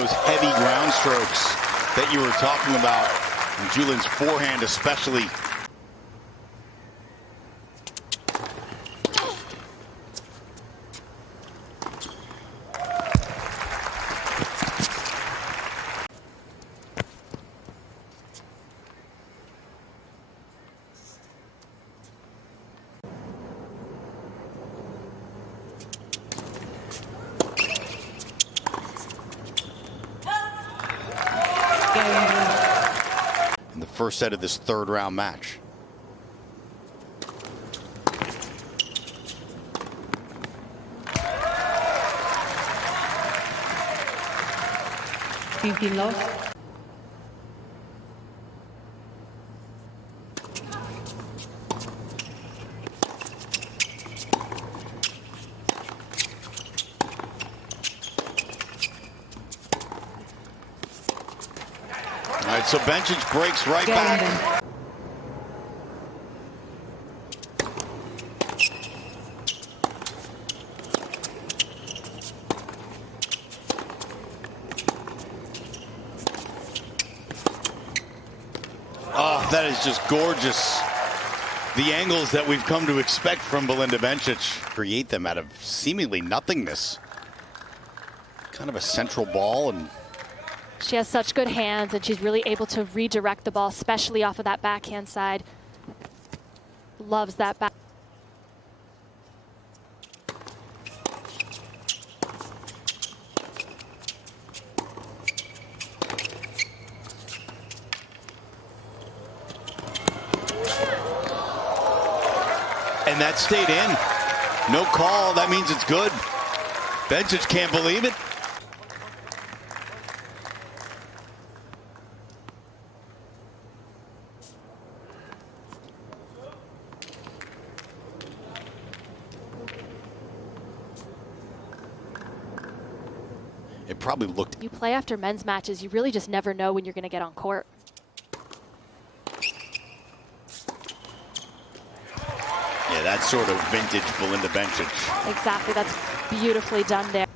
those heavy ground strokes that you were talking about. And Zhu Lin's forehand especially. In the first set of this third round match. All right, so Bencic breaks right back. Oh, that is just gorgeous. The angles that we've come to expect from Belinda Bencic. Create them out of seemingly nothingness. Kind of a central ball, and she has such good hands, and she's really able to redirect the ball, especially off of that backhand side. Loves that back. And that stayed in. No call. That means it's good. Bencic can't believe it. It probably looked. You play after men's matches, you really just never know when you're going to get on court. Yeah, that's sort of vintage Belinda Bencic. Exactly, that's beautifully done there.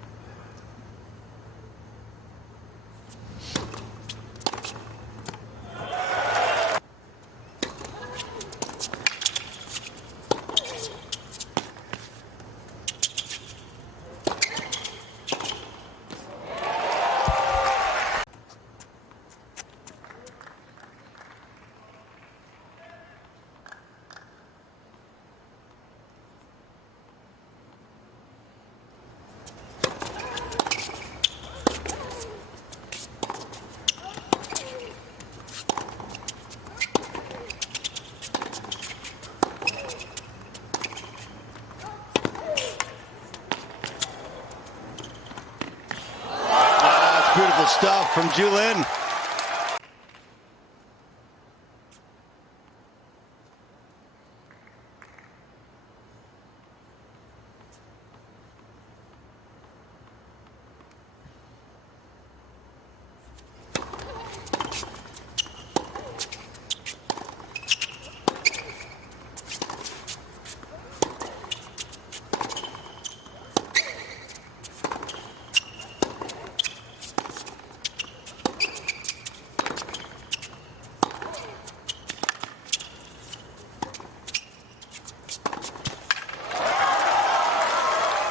Beautiful stuff from Zhu Lin.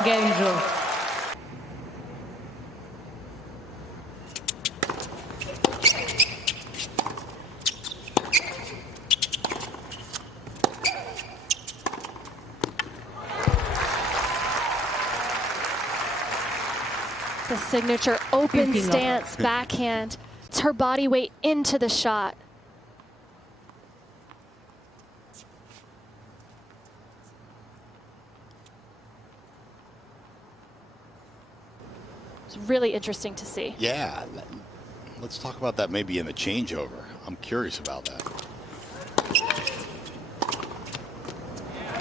Game draw. The signature open stance backhand. It's her body weight into the shot. It's really interesting to see. Yeah, let's talk about that maybe in the changeover. I'm curious about that.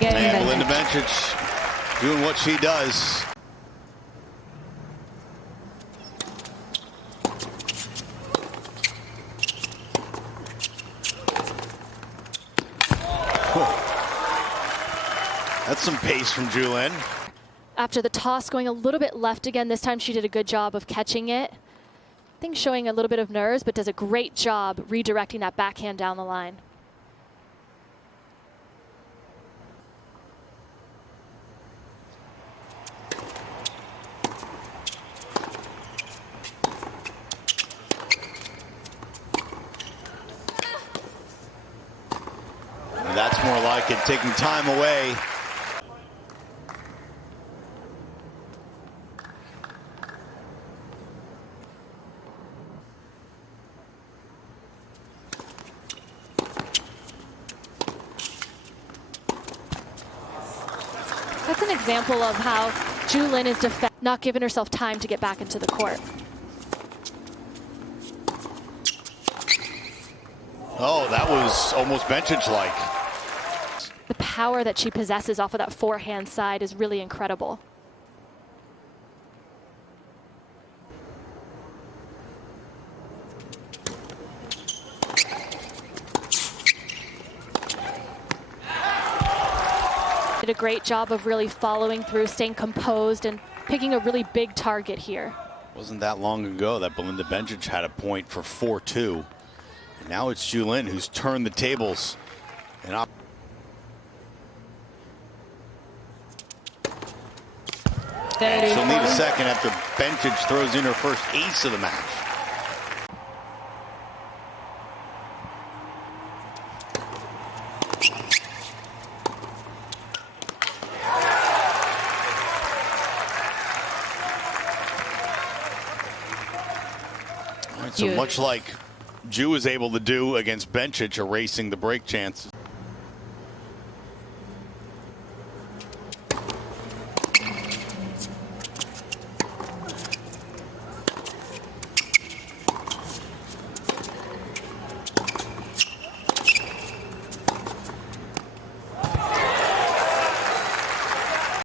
And Belinda Bencic doing what she does. That's some pace from Zhu Lin. After the toss going a little bit left again, this time she did a good job of catching it. think showing a little bit of nerves, but does a great job redirecting that backhand down the line. That's more like it, taking time away. That's an example of how Zhu Lin is not giving herself time to get back into the court. Oh, that was almost Bencic-like. The power that she possesses off of that forehand side is really incredible. Did a great job of really following through, staying composed, and picking a really big target here. Wasn't that long ago that Belinda Bencic had a point for 4-2. And now it's Zhu Lin who's turned the tables. And she'll need a second after Bencic throws in her first ace of the match. All right, so much like Zhu was able to do against Bencic, erasing the break chances.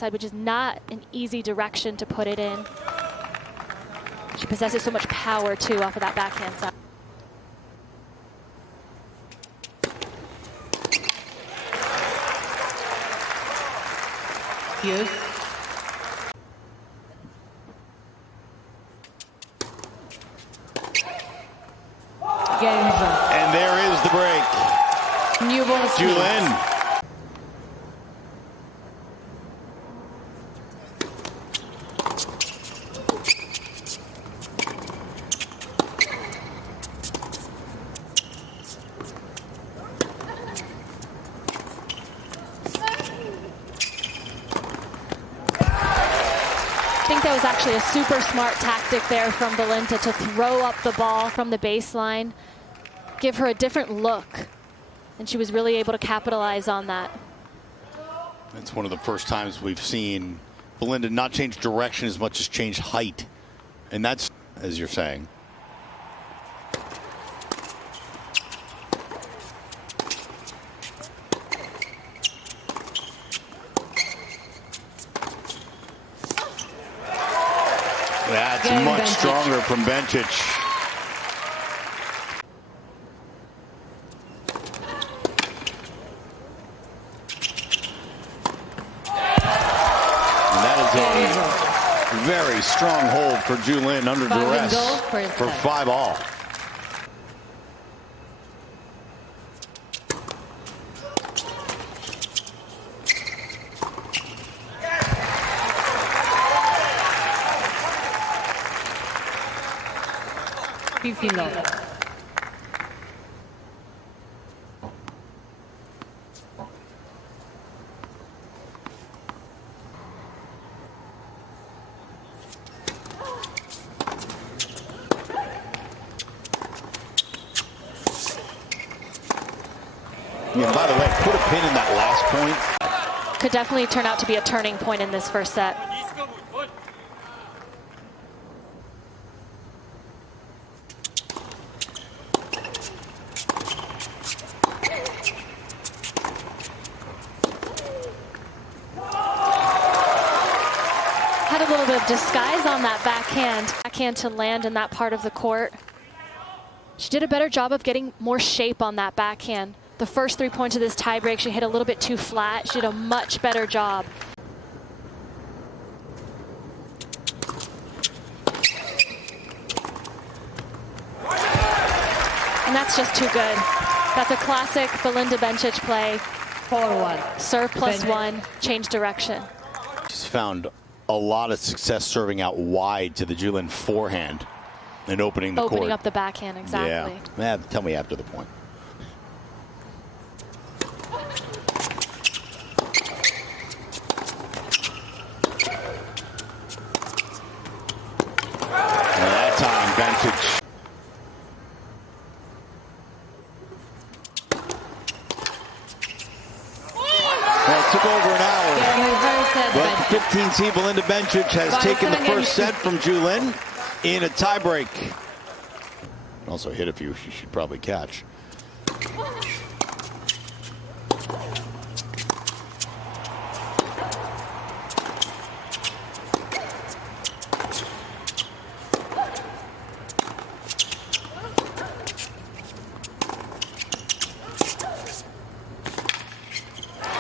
Which is not an easy direction to put it in. She possesses so much power too off of that backhand side. Yes. And there is the break. New ball. Zhu Lin. I think that was actually a super smart tactic there from Belinda to throw up the ball from the baseline, give her a different look, and she was really able to capitalize on that. It's one of the first times we've seen Belinda not change direction as much as change height. And that's, as you're saying. That's much stronger from Bencic. And that is a very strong hold for Zhu Lin under duress for 5-all. Yeah, by the way, put a pin in that last point. Could definitely turn out to be a turning point in this first set. Had a little bit of disguise on that backhand to land in that part of the court. She did a better job of getting more shape on that backhand. The first 3 points of this tiebreak, she hit a little bit too flat. She did a much better job. And that's just too good. That's a classic Belinda Bencic play. 4-1. Serve +1, change direction. She's found a lot of success serving out wide to the Zhu Lin forehand and opening the court. Opening up the backhand, exactly. Yeah, tell me after the point. And that time, Bencic. Well, it took over an hour. But 15 seed Belinda Bencic has taken the first set from Zhu Lin in a tiebreak. Also hit a few she should probably catch.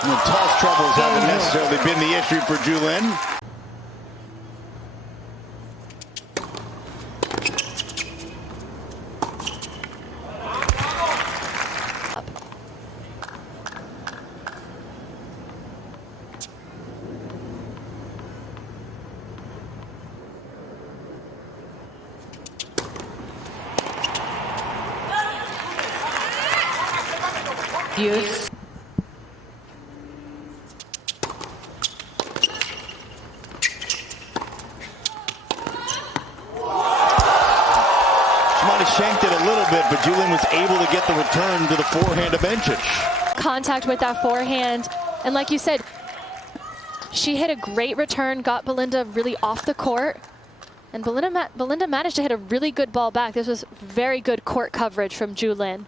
And the toss troubles haven't necessarily been the issue for Zhu Lin. Yes. Might have shanked it a little bit, but Zhu Lin was able to get the return to the forehand of Bencic. Contact with that forehand. And like you said, she hit a great return, got Belinda really off the court. And Belinda managed to hit a really good ball back. This was very good court coverage from Zhu Lin.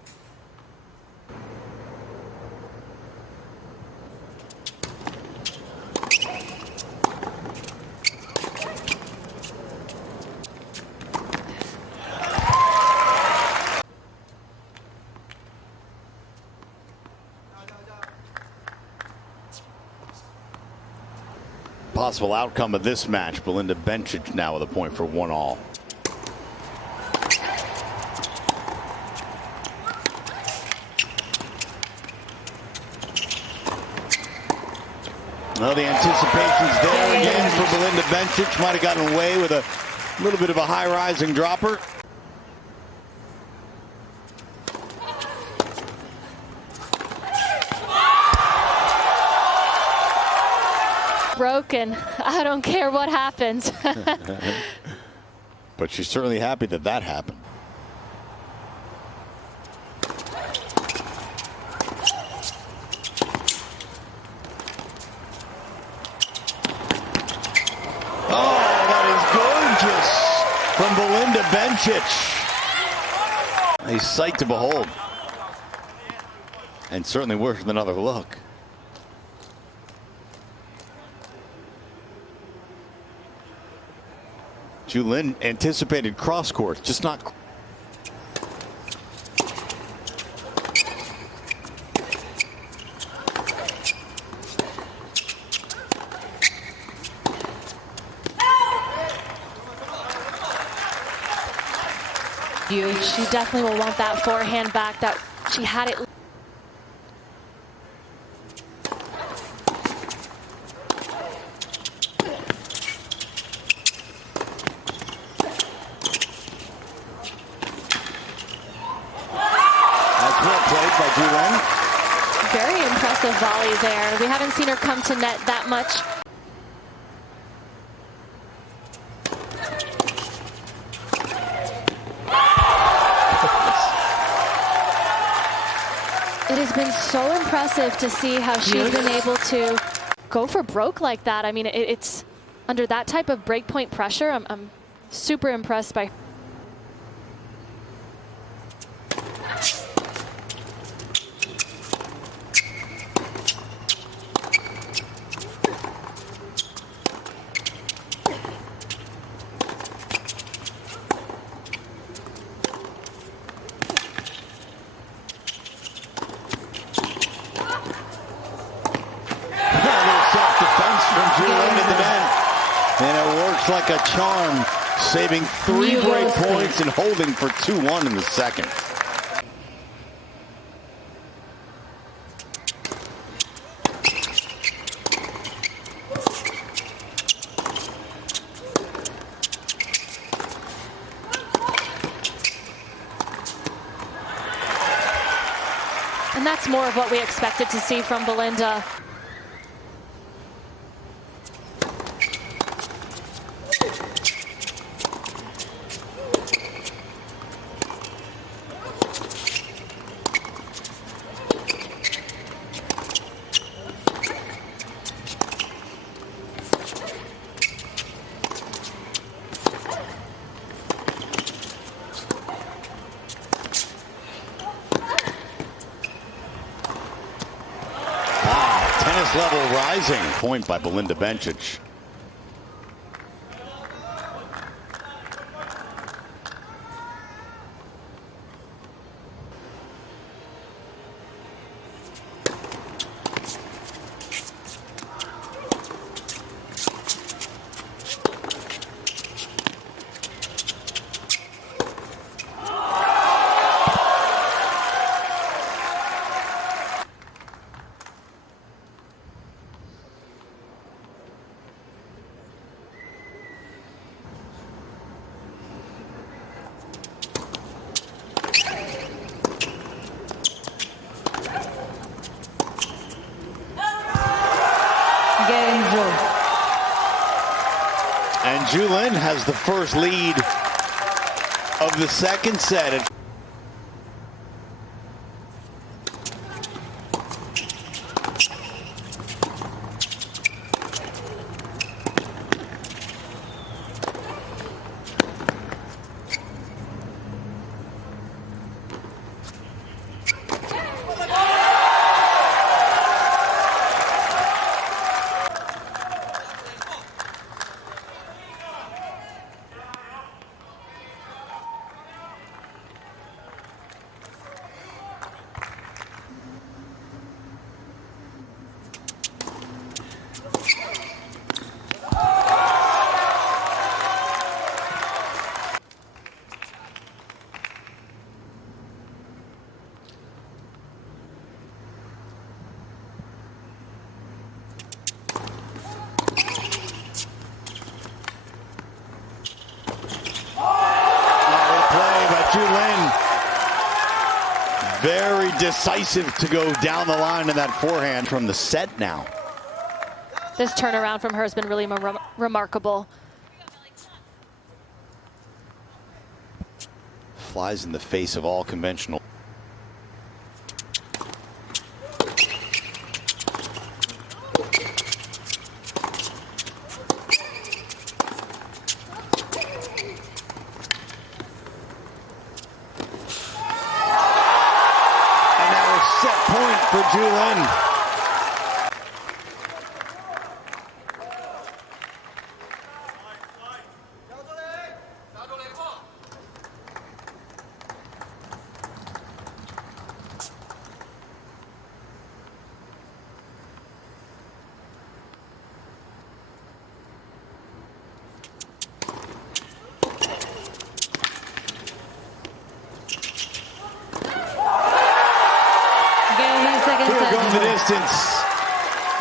Possible outcome of this match, Belinda Bencic now with a point for 1-all. Well, the anticipation's there again for Belinda Bencic. Might have gotten away with a little bit of a high-rising dropper. Broken. I don't care what happens. But she's certainly happy that that happened. Oh, that is gorgeous from Belinda Bencic. A sight to behold. And certainly worth another look. Zhu Lin anticipated cross court, just not. She definitely will want that forehand back. That she had it. Very impressive volley there. We haven't seen her come to net that much. It has been so impressive to see how she's been able to go for broke like that. I mean, it's under that type of breakpoint pressure. I'm super impressed by. And it works like a charm, saving 3 break points and holding for 2-1 in the second. And that's more of what we expected to see from Belinda. Level rising. Point by Belinda Bencic. And Zhu Lin has the first lead of the second set. Zhu Lin, very decisive to go down the line in that forehand from the set now. This turnaround from her has been really remarkable. Flies in the face of all conventional. Set point for Zhu Lin. Going the distance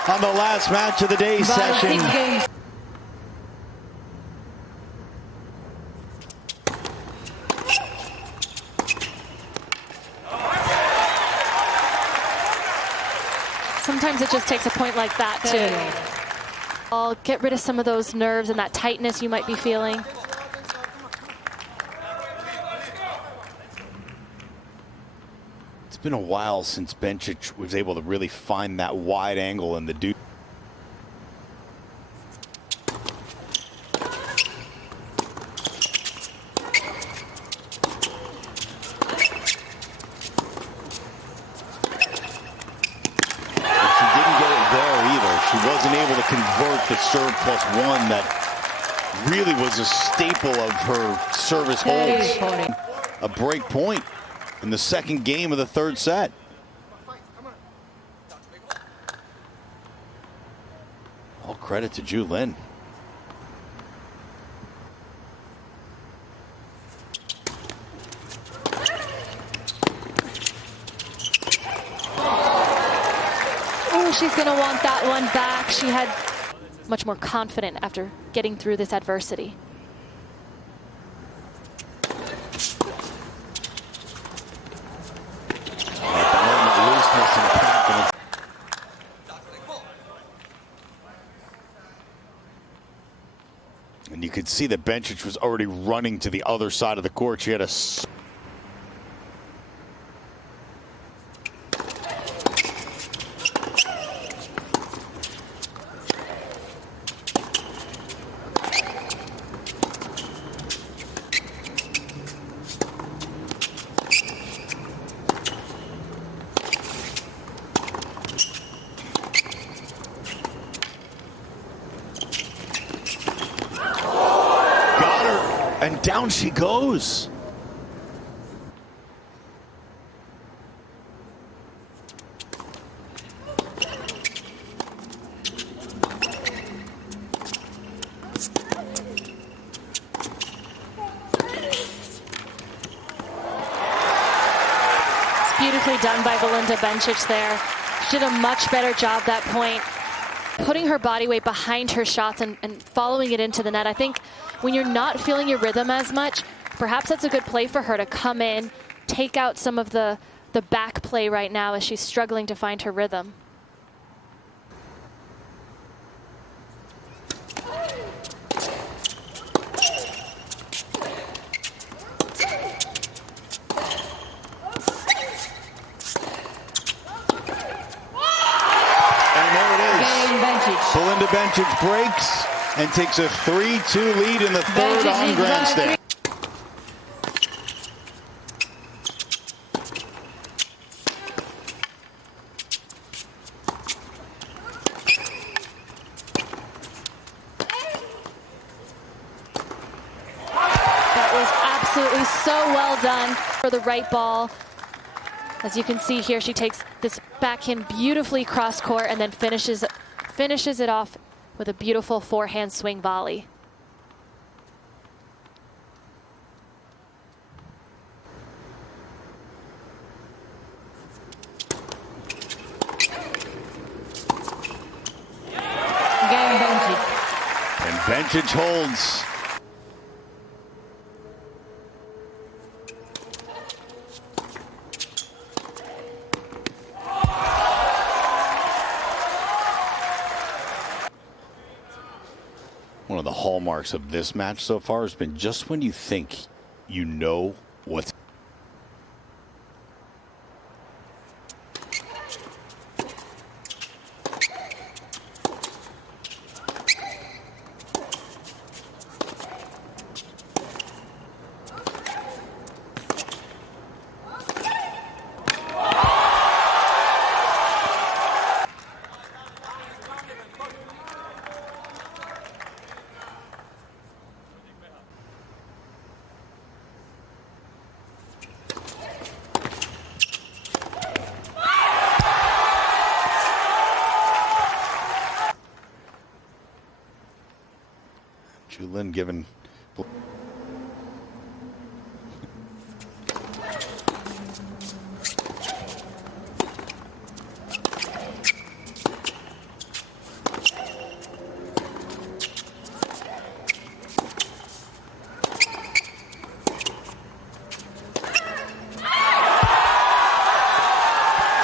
on the last match of the day session. Sometimes it just takes a point like that to get rid of some of those nerves and that tightness you might be feeling. It's been a while since Bencic was able to really find that wide angle in the dude. She wasn't able to convert the serve +1 that really was a staple of her service holds. A break point in the second game of the third set. All credit to Zhu Lin. She's going to want that one back. She had much more confident after getting through this adversity. At the moment, loose could see that Bencic was already running to the other side of the court. She had a and down she goes. It's beautifully done by Belinda Bencic there. She did a much better job that point, putting her body weight behind her shots and following it into the net. I think when you're not feeling your rhythm as much, perhaps that's a good play for her to come in, take out some of the back play right now as she's struggling to find her rhythm. And there it is. Belinda Bencic breaks and takes a 3-2 lead in the third on grandstand. That was absolutely so well done for the right ball. As you can see here, she takes this backhand beautifully cross court and then finishes it off with a beautiful forehand swing volley. Game Bencic. And Bencic holds. One of the hallmarks of this match so far has been just when you think you know what's Zhu Lin given.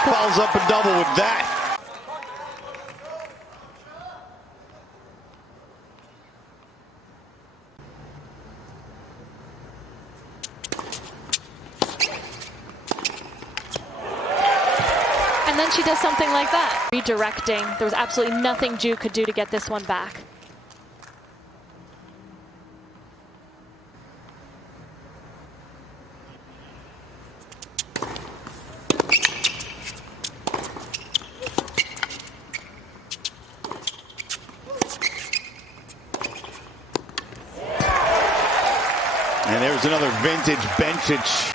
Fouls up a double with that. And then she does something like that. Redirecting. There was absolutely nothing Zhu could do to get this one back. And there's another vintage Bencic.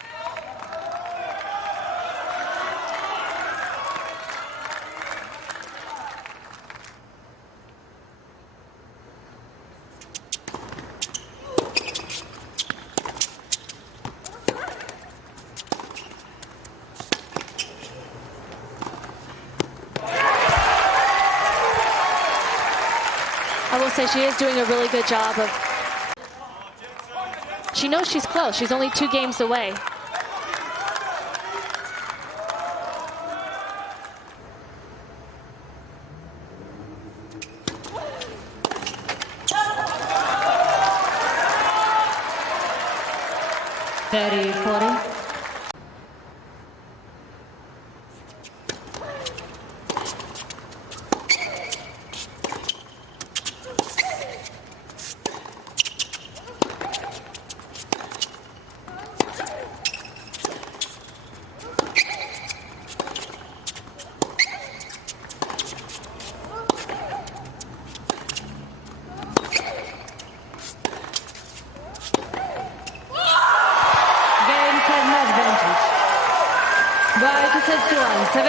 I will say she is doing a really good job of. She knows she's close. She's only 2 games away. 30-40. Game 10 match Bencic. By 2 sets to 1.